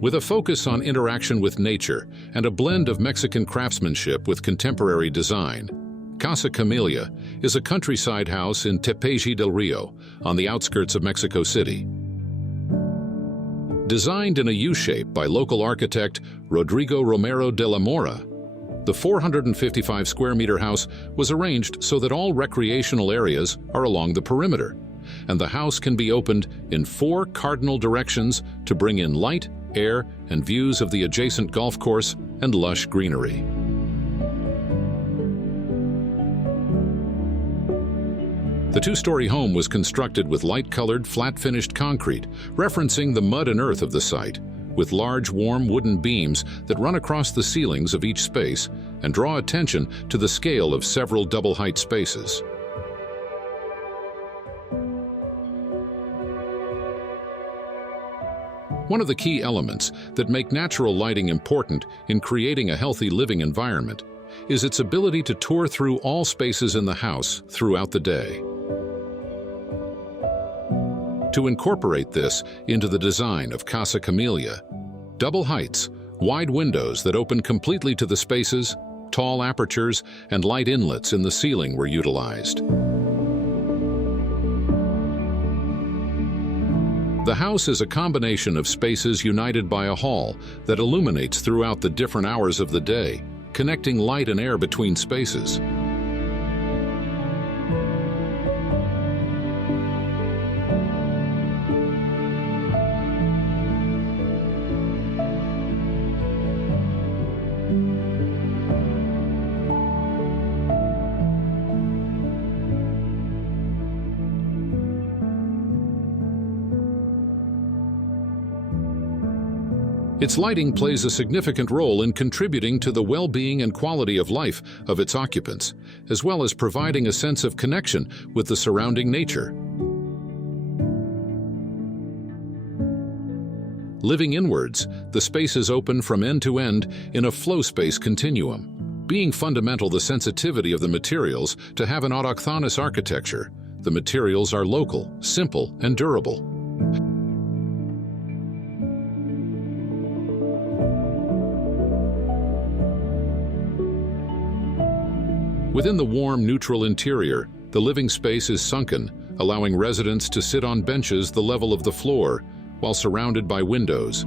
With a focus on interaction with nature and a blend of Mexican craftsmanship with contemporary design, Casa Camelia is a countryside house in Tepeji del Rio, on the outskirts of Mexico City. Designed in a U-shape by local architect Rodrigo Romero de la Mora, the 455-square-meter house was arranged so that all recreational areas are along the perimeter, and the house can be opened in 4 cardinal directions to bring in light, air, and views of the adjacent golf course and lush greenery. The 2-story home was constructed with light-colored, flat-finished concrete, referencing the mud and earth of the site, with large, warm wooden beams that run across the ceilings of each space and draw attention to the scale of several double-height spaces. One of the key elements that make natural lighting important in creating a healthy living environment is its ability to tour through all spaces in the house throughout the day. To incorporate this into the design of Casa Camelia, double heights, wide windows that open completely to the spaces, tall apertures, and light inlets in the ceiling were utilized. The house is a combination of spaces united by a hall that illuminates throughout the different hours of the day, connecting light and air between spaces. Its lighting plays a significant role in contributing to the well-being and quality of life of its occupants, as well as providing a sense of connection with the surrounding nature. Living inwards, the space is open from end to end in a flow space continuum, being fundamental the sensitivity of the materials to have an autochthonous architecture. The materials are local, simple, and durable. Within the warm, neutral interior, the living space is sunken, allowing residents to sit on benches the level of the floor, while surrounded by windows.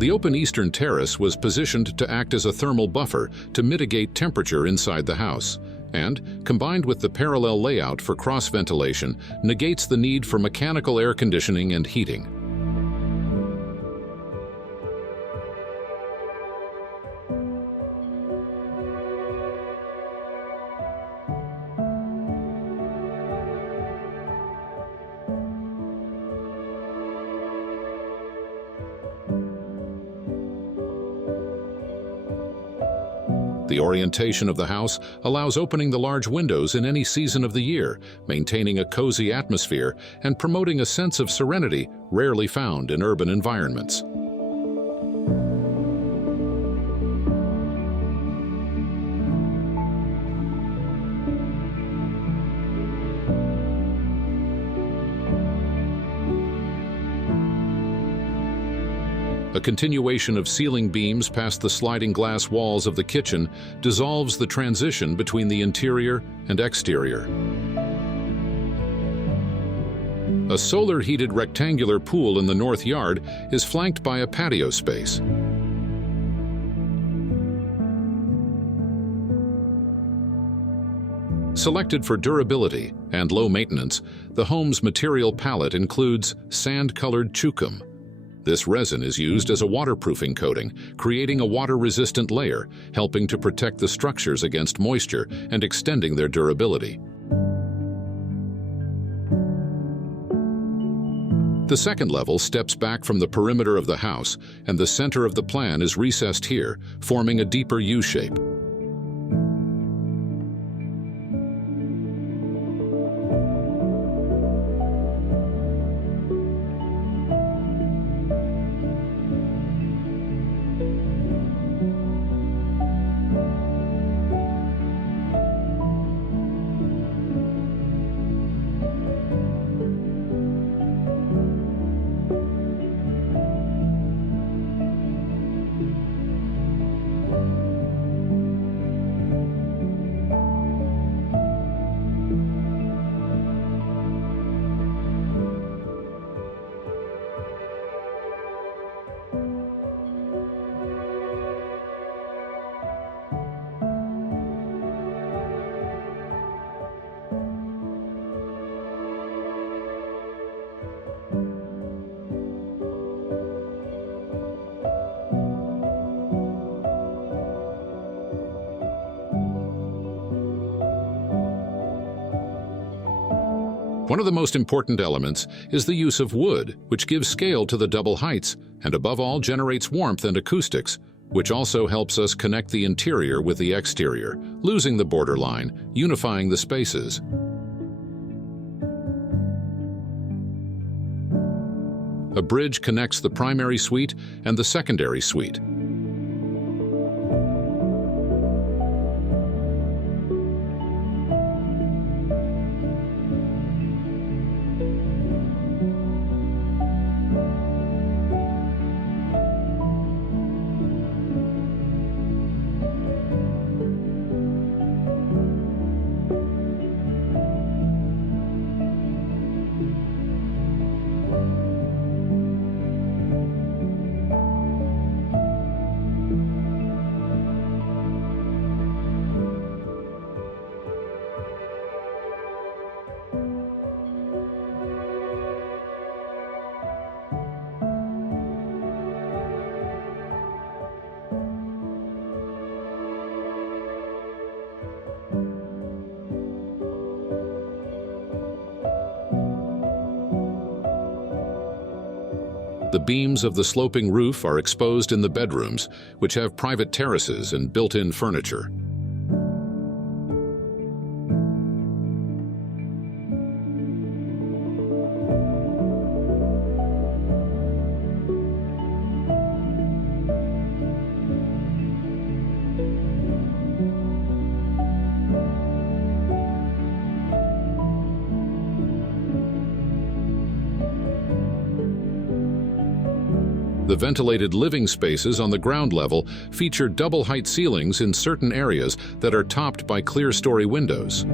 The open eastern terrace was positioned to act as a thermal buffer to mitigate temperature inside the house, and, combined with the parallel layout for cross-ventilation, negates the need for mechanical air conditioning and heating. The orientation of the house allows opening the large windows in any season of the year, maintaining a cozy atmosphere and promoting a sense of serenity rarely found in urban environments. A continuation of ceiling beams past the sliding glass walls of the kitchen dissolves the transition between the interior and exterior. A solar-heated rectangular pool in the north yard is flanked by a patio space. Selected for durability and low maintenance, the home's material palette includes sand-colored chucum. This resin is used as a waterproofing coating, creating a water-resistant layer, helping to protect the structures against moisture and extending their durability. The second level steps back from the perimeter of the house, and the center of the plan is recessed here, forming a deeper U-shape. One of the most important elements is the use of wood, which gives scale to the double heights and above all generates warmth and acoustics, which also helps us connect the interior with the exterior, losing the borderline, unifying the spaces. A bridge connects the primary suite and the secondary suite. The beams of the sloping roof are exposed in the bedrooms, which have private terraces and built-in furniture. The ventilated living spaces on the ground level feature double-height ceilings in certain areas that are topped by clear-story windows.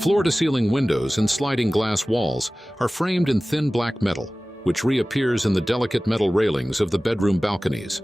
Floor-to-ceiling windows and sliding glass walls are framed in thin black metal, which reappears in the delicate metal railings of the bedroom balconies.